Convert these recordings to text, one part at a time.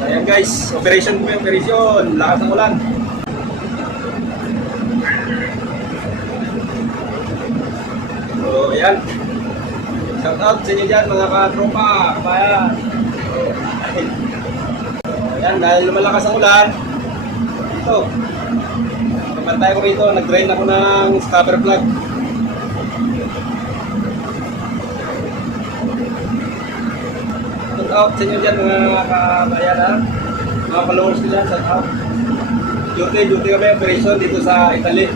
Ayan guys, operation po yung operation. Lakas ng ulan. So, ayan. Shout out sa inyo dyan mga katropa, kabayan. Ayan, dahil lumalakas ang ulan, ito, kapantay ko rito, nag-drain ako ng scupper plug. Shout out sa inyo dyan mga kabayan, ha? Mga followers ko dyan, shout out. Duty kami operation dito sa Italy.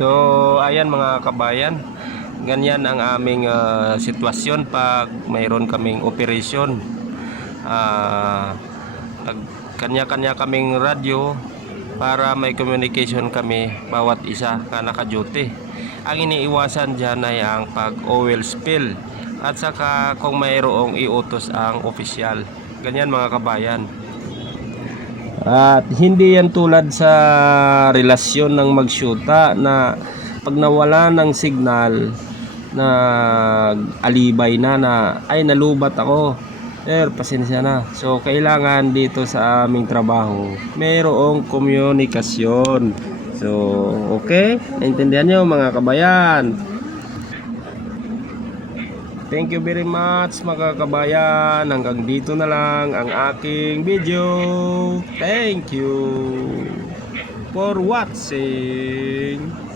So ayan mga kabayan, ganyan ang aming sitwasyon pag mayroon kaming operasyon. Kanya-kanya kaming radyo para may communication kami bawat isa na naka-duty. Ang iniiwasan dyan ay ang pag-oil spill at saka kung mayroong iutos ang opisyal. Ganyan mga kabayan. At hindi yan tulad sa relasyon ng magsyuta na pag nawala ng signal na alibay na ay nalubat ako, pasensya na. So kailangan dito sa aming trabaho mayroong komunikasyon. So okay, naintindihan nyo mga kabayan. Thank you very much mga kabayan. Hanggang dito na lang ang aking video. Thank you for watching.